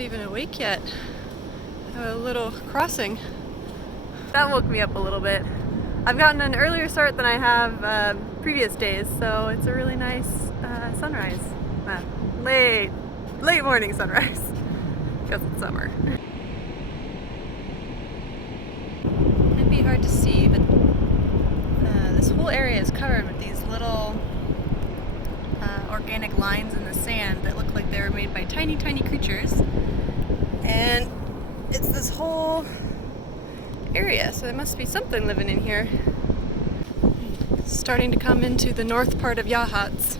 not even awake yet. A little crossing. That woke me up a little bit. I've gotten an earlier start than I have previous days, so it's a really nice sunrise. Late morning sunrise, because it's summer. Might be hard to see, but this whole area is covered with these little organic lines in the sand that look like they were made by tiny creatures. And it's this whole area, so there must be something living in here. Starting to come into the north part of Yahoos.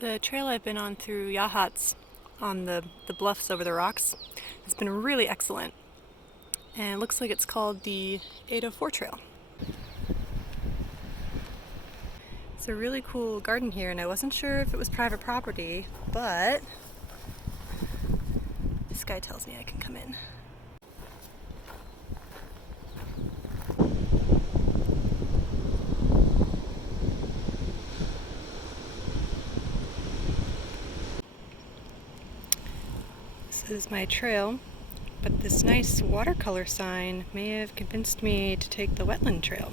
The trail I've been on through Yahoos on the bluffs over the rocks has been really excellent. And it looks like it's called the D18OCTSOBO2021 Trail. It's a really cool garden here, and I wasn't sure if it was private property, but this guy tells me I can come in. This is my trail, but this nice watercolor sign may have convinced me to take the Wetland Trail.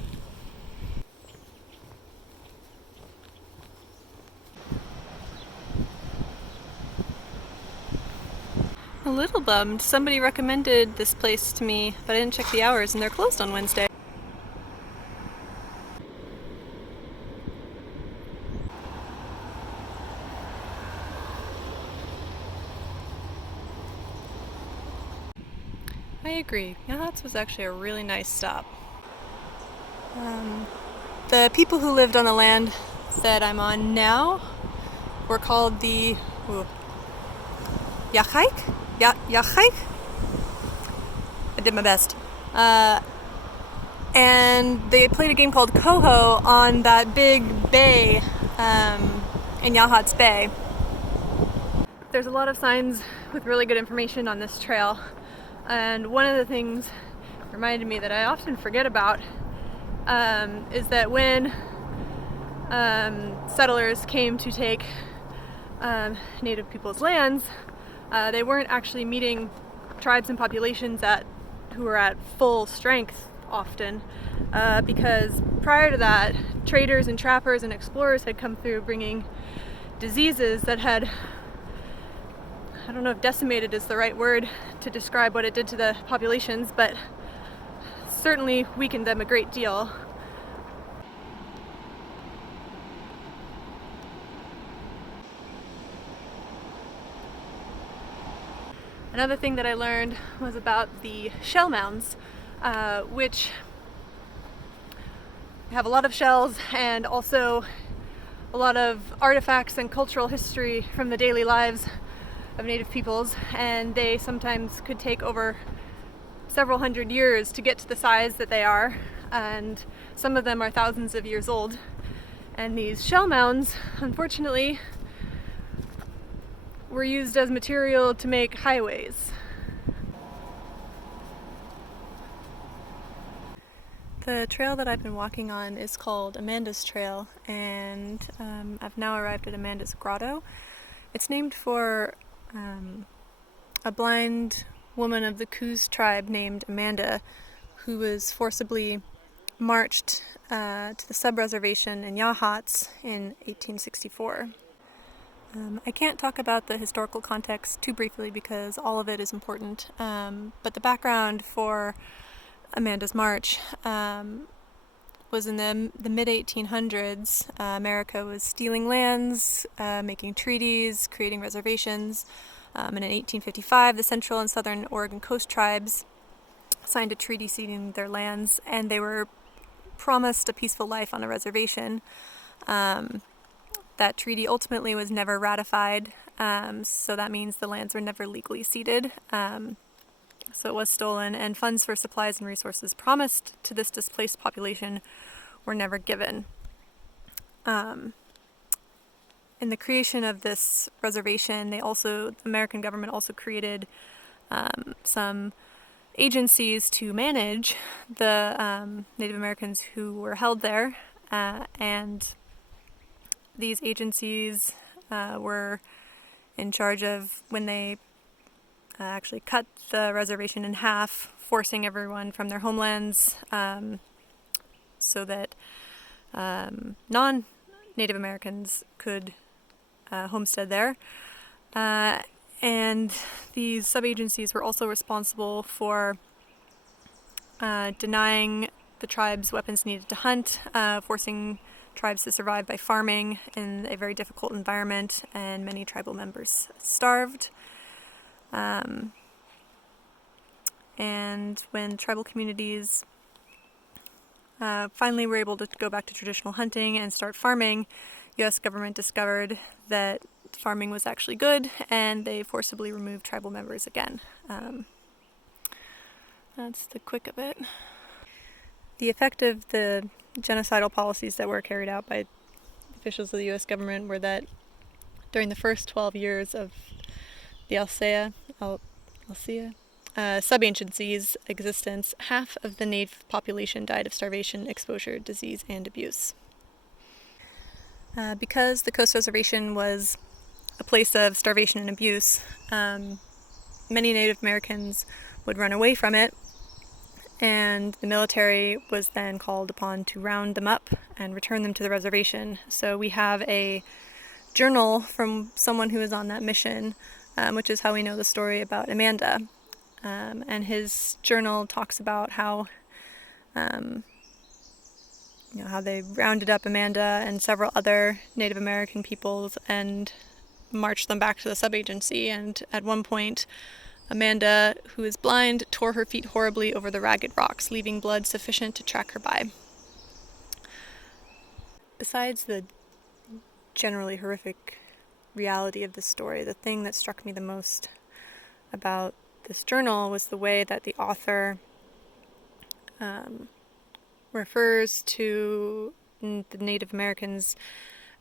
A little bummed. Somebody recommended this place to me, but I didn't check the hours and they're closed on Wednesday. I agree. Yahoos was actually a really nice stop. The people who lived on the land that I'm on now were called the Yahoos? Yahoos? I did my best. And they played a game called Coho on that big bay in Yahoos Bay. There's a lot of signs with really good information on this trail. And one of the things reminded me that I often forget about is that when settlers came to take native people's lands, they weren't actually meeting tribes and populations who were at full strength often, because prior to that, traders and trappers and explorers had come through bringing diseases that had, I don't know if decimated is the right word to describe what it did to the populations, but certainly weakened them a great deal. Another thing that I learned was about the shell mounds, which have a lot of shells and also a lot of artifacts and cultural history from the daily lives of native peoples, and they sometimes could take over several hundred years to get to the size that they are, and some of them are thousands of years old. And these shell mounds, unfortunately, were used as material to make highways. The trail that I've been walking on is called Amanda's Trail, and I've now arrived at Amanda's Grotto. It's named for a blind woman of the Coos tribe named Amanda, who was forcibly marched to the sub-reservation in Yahoos in 1864. I can't talk about the historical context too briefly because all of it is important, but the background for Amanda's March was in the mid-1800s. America was stealing lands, making treaties, creating reservations. And in 1855, the Central and Southern Oregon Coast tribes signed a treaty ceding their lands, and they were promised a peaceful life on a reservation. That treaty ultimately was never ratified, so that means the lands were never legally ceded. So it was stolen, and funds for supplies and resources promised to this displaced population were never given. In the creation of this reservation, the American government also created some agencies to manage the Native Americans who were held there, and these agencies were in charge of when they actually cut the reservation in half, forcing everyone from their homelands so that non-Native Americans could homestead there. And these sub-agencies were also responsible for denying the tribes weapons needed to hunt, forcing tribes to survive by farming in a very difficult environment, and many tribal members starved. And when tribal communities finally were able to go back to traditional hunting and start farming, U.S. government discovered that farming was actually good, and they forcibly removed tribal members again. That's the quick of it. The effect of the genocidal policies that were carried out by officials of the U.S. government were that during the first 12 years of the Alsea sub-agency's existence, half of the native population died of starvation, exposure, disease, and abuse. Because the Coast Reservation was a place of starvation and abuse, many Native Americans would run away from it, and the military was then called upon to round them up and return them to the reservation. So we have a journal from someone who was on that mission, which is how we know the story about Amanda. And his journal talks about how they rounded up Amanda and several other Native American peoples and marched them back to the sub-agency. And at one point, Amanda, who is blind, tore her feet horribly over the ragged rocks, leaving blood sufficient to track her by. Besides the generally horrific reality of this story, the thing that struck me the most about this journal was the way that the author refers to the Native Americans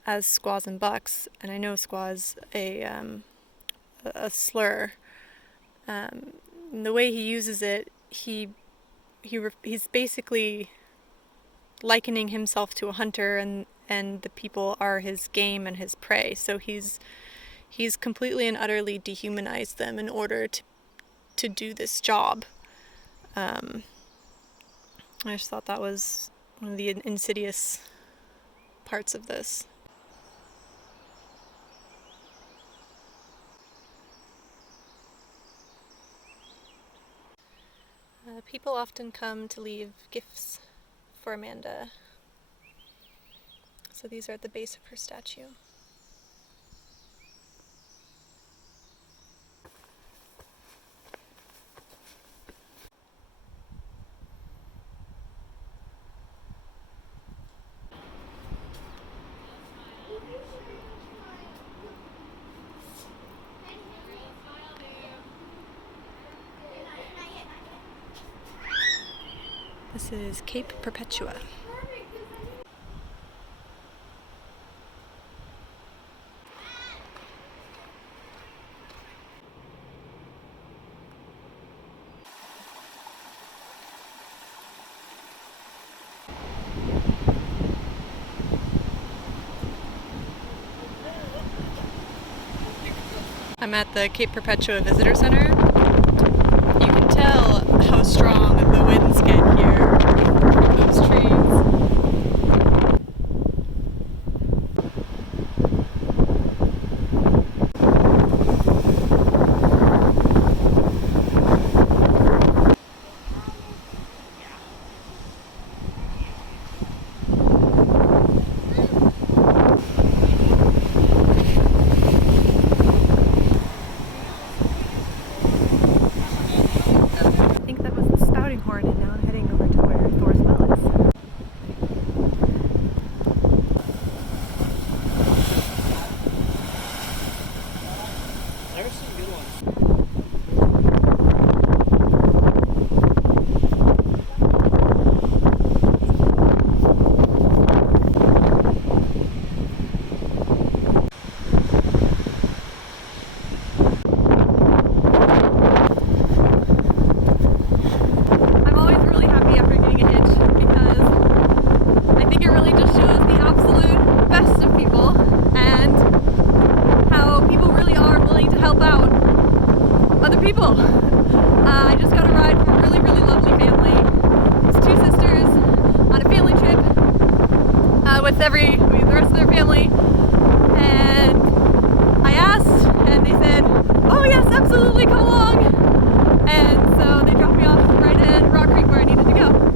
as squaws and bucks, and I know squaw is a slur. The way he uses it, he's basically likening himself to a hunter, and the people are his game and his prey. So he's completely and utterly dehumanized them in order to do this job. I just thought that was one of the insidious parts of this. People often come to leave gifts for Amanda. So these are at the base of her statue. This is Cape Perpetua. I'm at the Cape Perpetua Visitor Center. You can tell how strong the winds get here from those trees. people. I just got a ride from a really, really lovely family. It's two sisters on a family trip with the rest of their family. And I asked, and they said, "Oh yes, absolutely, come along." And so they dropped me off right at Rock Creek where I needed to go.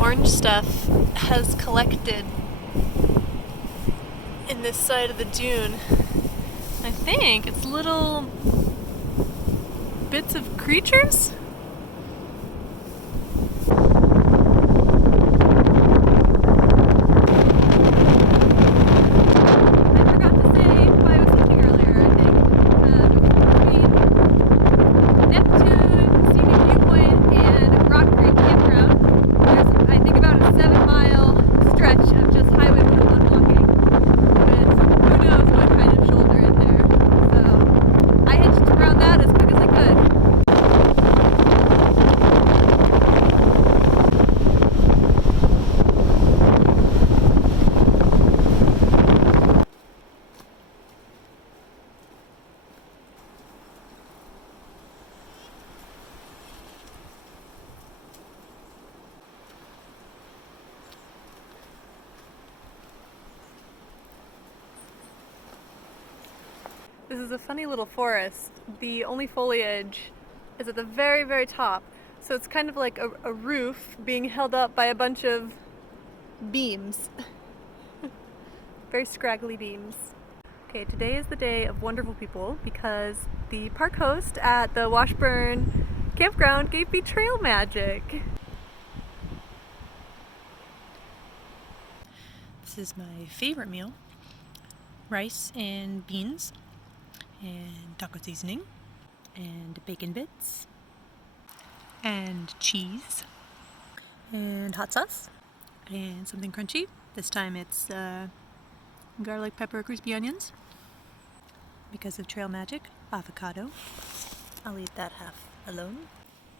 Orange stuff has collected in this side of the dune. I think it's little bits of creatures. This is a funny little forest. The only foliage is at the very, very top. So it's kind of like a roof being held up by a bunch of beams. Very scraggly beams. Okay, today is the day of wonderful people because the park host at the Washburn campground gave me trail magic. This is my favorite meal. Rice and beans and taco seasoning and bacon bits and cheese and hot sauce and something crunchy. This time it's garlic, pepper, crispy onions. Because of trail magic, avocado. I'll eat that half alone.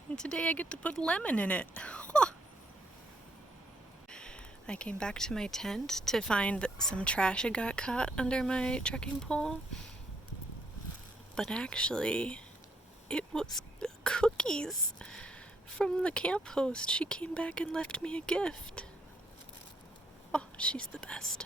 And today I get to put lemon in it. I came back to my tent to find that some trash had got caught under my trekking pole. But actually, it was cookies from the camp host. She came back and left me a gift. Oh, she's the best.